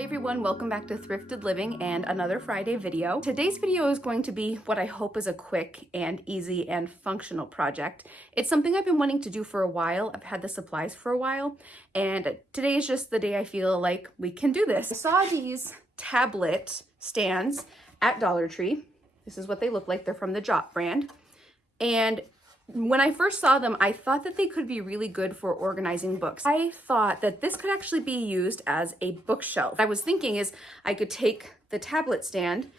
Hi everyone, welcome back to Thrifted Living and another Friday video. Today's video is going to be what I hope is a quick and easy and functional project. It's something I've been wanting to do for a while. I've had the supplies for a while, and today is just the day I feel like we can do this. I saw these tablet stands at Dollar Tree. This is what they look like. They're from the Jot brand. And when I first saw them, I thought that they could be really good for organizing books. I thought that this could actually be used as a bookshelf. What I was thinking is I could take the tablet stand,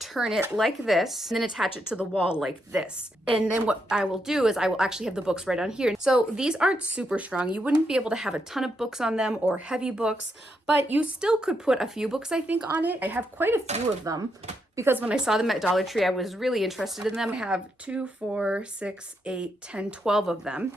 turn it like this, and then attach it to the wall like this. And then what I will do is I will actually have the books right on here. So these aren't super strong. You wouldn't be able to have a ton of books on them or heavy books, but you still could put a few books, I think, on it. I have quite a few of them, because when I saw them at Dollar Tree, I was really interested in them. I have 2, 4, 6, 8, 10, 12 of them.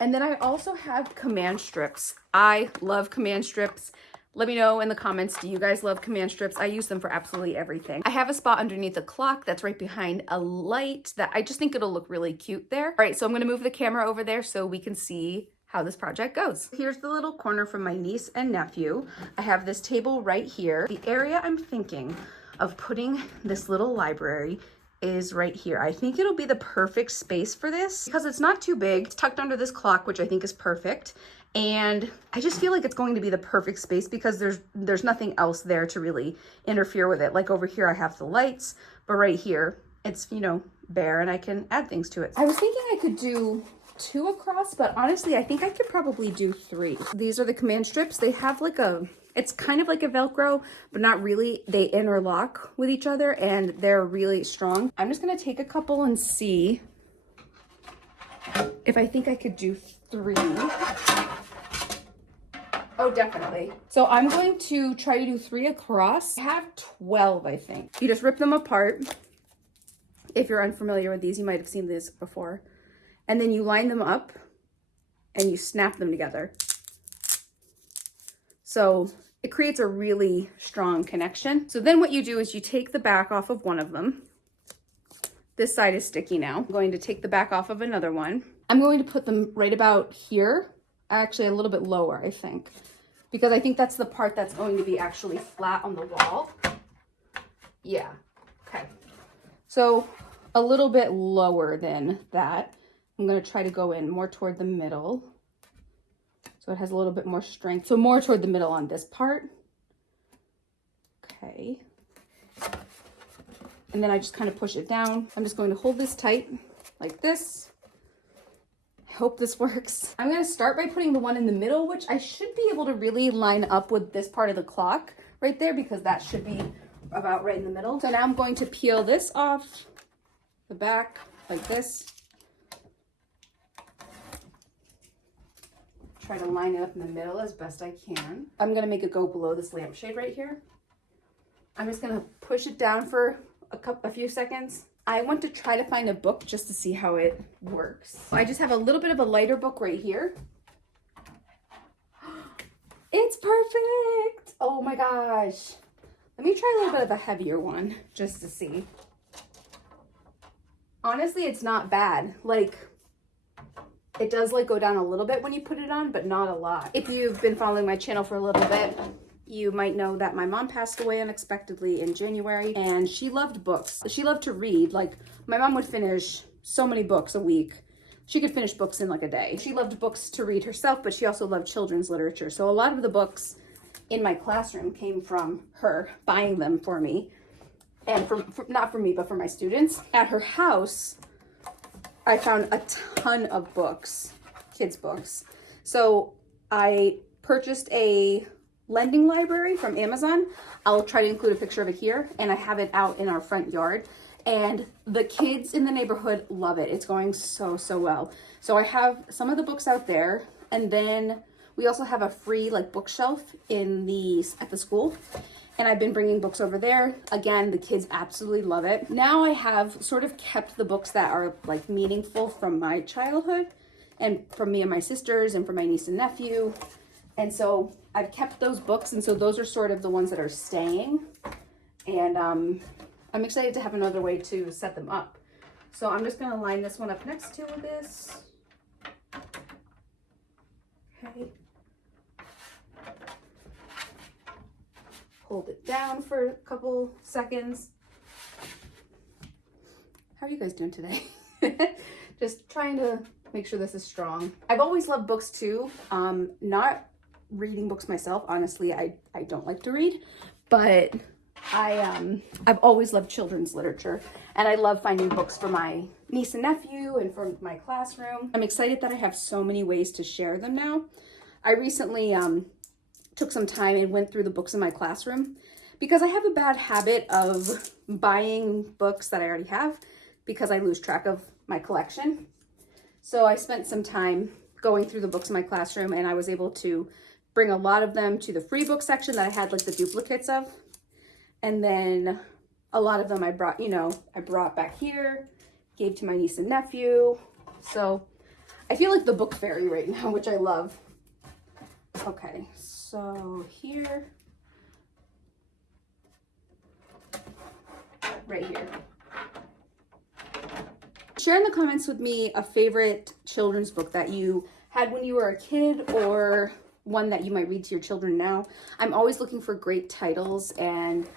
And then I also have command strips. I love command strips. Let me know in the comments, do you guys love command strips? I use them for absolutely everything. I have a spot underneath the clock that's right behind a light that I just think it'll look really cute there. All right, so I'm gonna move the camera over there so we can see how this project goes. Here's the little corner from my niece and nephew. I have this table right here. The area I'm thinking of putting this little library is right here. I think it'll be the perfect space for this because it's not too big. It's tucked under this clock, which I think is perfect. And I just feel like it's going to be the perfect space because there's nothing else there to really interfere with it. Like over here, I have the lights, but right here, it's, you know, bare and I can add things to it. I was thinking I could do 2 across, but honestly, I think I could probably do 3. These are the command strips. They have like it's kind of like a Velcro, but not really. They interlock with each other and they're really strong. I'm just gonna take a couple and see if I think I could do 3. Oh, definitely. So I'm going to try to do 3 across. I have 12, I think. You just rip them apart. If you're unfamiliar with these, you might have seen this before. And then you line them up and you snap them together. So it creates a really strong connection. So then what you do is you take the back off of one of them. This side is sticky now. I'm going to take the back off of another one. I'm going to put them right about here, actually a little bit lower, I think, because I think that's the part that's going to be actually flat on the wall. Yeah, okay. So a little bit lower than that. I'm going to try to go in more toward the middle, so it has a little bit more strength. So more toward the middle on this part. Okay. And then I just kind of push it down. I'm just going to hold this tight like this. I hope this works. I'm going to start by putting the one in the middle, which I should be able to really line up with this part of the clock right there, because that should be about right in the middle. So now I'm going to peel this off the back like this. Try to line it up in the middle as best I can. I'm gonna make it go below this lampshade right here. I'm just gonna push it down for a few seconds. I want to try to find a book just to see how it works. I just have a little bit of a lighter book right here. It's perfect! Oh my gosh. Let me try a little bit of a heavier one just to see. Honestly, it's not bad. Like, it does like go down a little bit when you put it on, but not a lot. If you've been following my channel for a little bit, you might know that my mom passed away unexpectedly in January, and she loved books. She loved to read. Like, my mom would finish so many books a week. She could finish books in like a day. She loved books to read herself, but she also loved children's literature. So a lot of the books in my classroom came from her buying them for me, and not for me, but for my students. At her house, I found a ton of books, kids' books. So I purchased a lending library from Amazon. I'll try to include a picture of it here, and I have it out in our front yard. And the kids in the neighborhood love it. It's going so, so well. So I have some of the books out there, and then we also have a free like bookshelf at the school. And I've been bringing books over there. Again, the kids absolutely love it. Now I have sort of kept the books that are like meaningful from my childhood and from me and my sisters and from my niece and nephew. And so I've kept those books. And so those are sort of the ones that are staying. And I'm excited to have another way to set them up. So I'm just gonna line this one up next to this. Okay. hold it down for a couple seconds. How are you guys doing today? Just trying to make sure this is strong. I've always loved books too. Not reading books myself. Honestly, I don't like to read, but I've always loved children's literature, and I love finding books for my niece and nephew and for my classroom. I'm excited that I have so many ways to share them now. I recently took some time and went through the books in my classroom because I have a bad habit of buying books that I already have because I lose track of my collection. So I spent some time going through the books in my classroom, and I was able to bring a lot of them to the free book section that I had like the duplicates of. And then a lot of them I brought, I brought back here, gave to my niece and nephew. So I feel like the book fairy right now, which I love. Okay, so here, right here. Share in the comments with me a favorite children's book that you had when you were a kid, or one that you might read to your children now. I'm always looking for great titles and,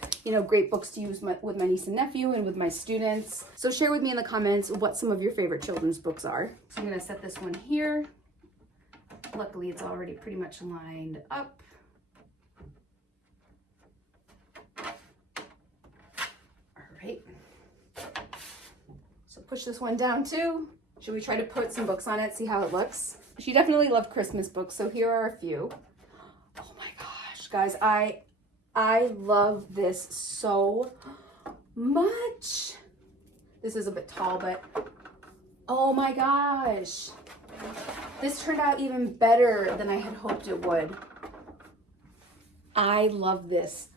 great books to use with my niece and nephew and with my students. So share with me in the comments what some of your favorite children's books are. So I'm gonna set this one here. Luckily, it's already pretty much lined up. All right. So push this one down too. Should we try to put some books on it, see how it looks? She definitely loved Christmas books, so here are a few. Oh my gosh, guys, I love this so much. This is a bit tall, but oh my gosh. This turned out even better than I had hoped it would. I love this.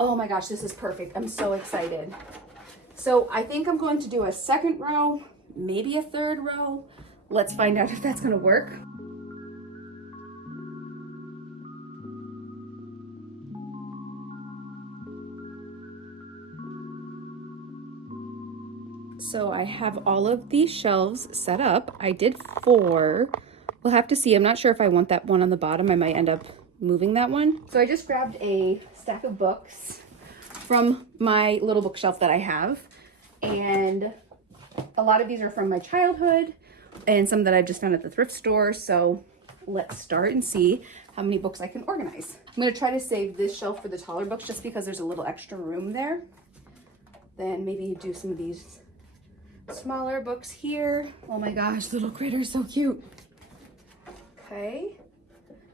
Oh my gosh, this is perfect. I'm so excited. So I think I'm going to do a second row, maybe a third row. Let's find out if that's gonna work. So I have all of these shelves set up. I did 4. We'll have to see. I'm not sure if I want that one on the bottom. I might end up moving that one. So I just grabbed a stack of books from my little bookshelf that I have. And a lot of these are from my childhood and some that I've just found at the thrift store. So let's start and see how many books I can organize. I'm gonna try to save this shelf for the taller books just because there's a little extra room there. Then maybe do some of these smaller books here. Oh my gosh, little critters, so cute. Okay,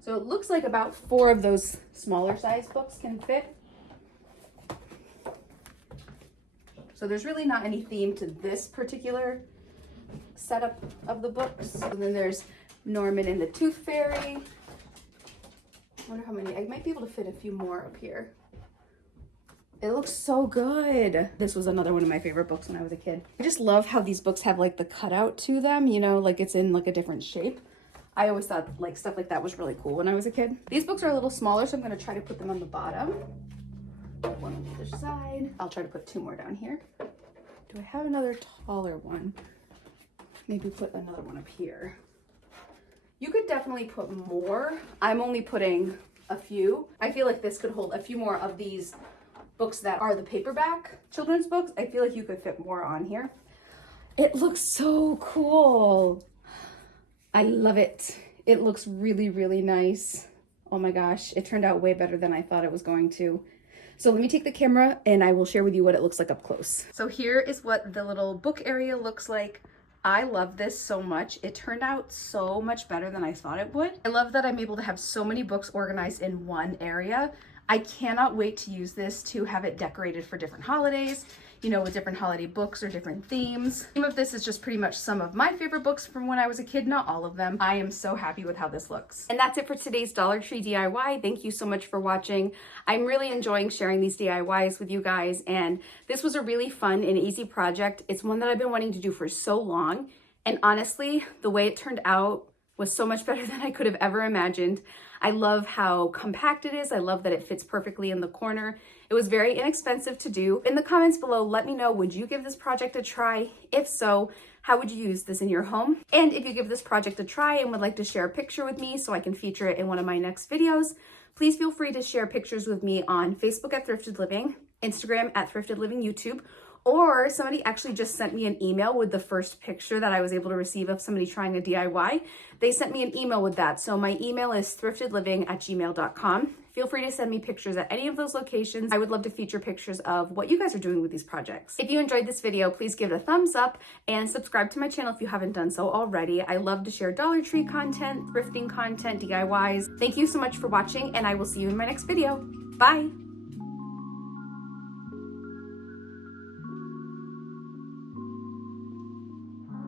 so it looks like about 4 of those smaller size books can fit. So there's really not any theme to this particular setup of the books. And then there's Norman and the Tooth Fairy. I wonder how many, I might be able to fit a few more up here. It looks so good. This was another one of my favorite books when I was a kid. I just love how these books have like the cutout to them, like it's in like a different shape. I always thought like stuff like that was really cool when I was a kid. These books are a little smaller, so I'm gonna try to put them on the bottom. One on the other side. I'll try to put 2 more down here. Do I have another taller one? Maybe put another one up here. You could definitely put more. I'm only putting a few. I feel like this could hold a few more of these books that are the paperback children's books. I feel like you could fit more on here. It looks so cool. I love it. It looks really, really nice. Oh my gosh, it turned out way better than I thought it was going to. So let me take the camera and I will share with you what it looks like up close. So here is what the little book area looks like. I love this so much. It turned out so much better than I thought it would. I love that I'm able to have so many books organized in one area. I cannot wait to use this to have it decorated for different holidays, with different holiday books or different themes. Some of this is just pretty much some of my favorite books from when I was a kid, not all of them. I am so happy with how this looks. And that's it for today's Dollar Tree DIY. Thank you so much for watching. I'm really enjoying sharing these DIYs with you guys, and this was a really fun and easy project. It's one that I've been wanting to do for so long, and honestly, the way it turned out was so much better than I could have ever imagined. I love how compact it is. I love that it fits perfectly in the corner. It was very inexpensive to do. In the comments below, let me know, would you give this project a try? If so, How would you use this in your home? And if you give this project a try and would like to share a picture with me so I can feature it in one of my next videos, please feel free to share pictures with me on Facebook at Thrifted Living, Instagram at Thrifted Living YouTube, or somebody actually just sent me an email with the first picture that I was able to receive of somebody trying a DIY. They sent me an email with that. So my email is thriftedliving@gmail.com. Feel free to send me pictures at any of those locations. I would love to feature pictures of what you guys are doing with these projects. If you enjoyed this video, please give it a thumbs up and subscribe to my channel if you haven't done so already. I love to share Dollar Tree content, thrifting content, DIYs. Thank you so much for watching, and I will see you in my next video. Bye.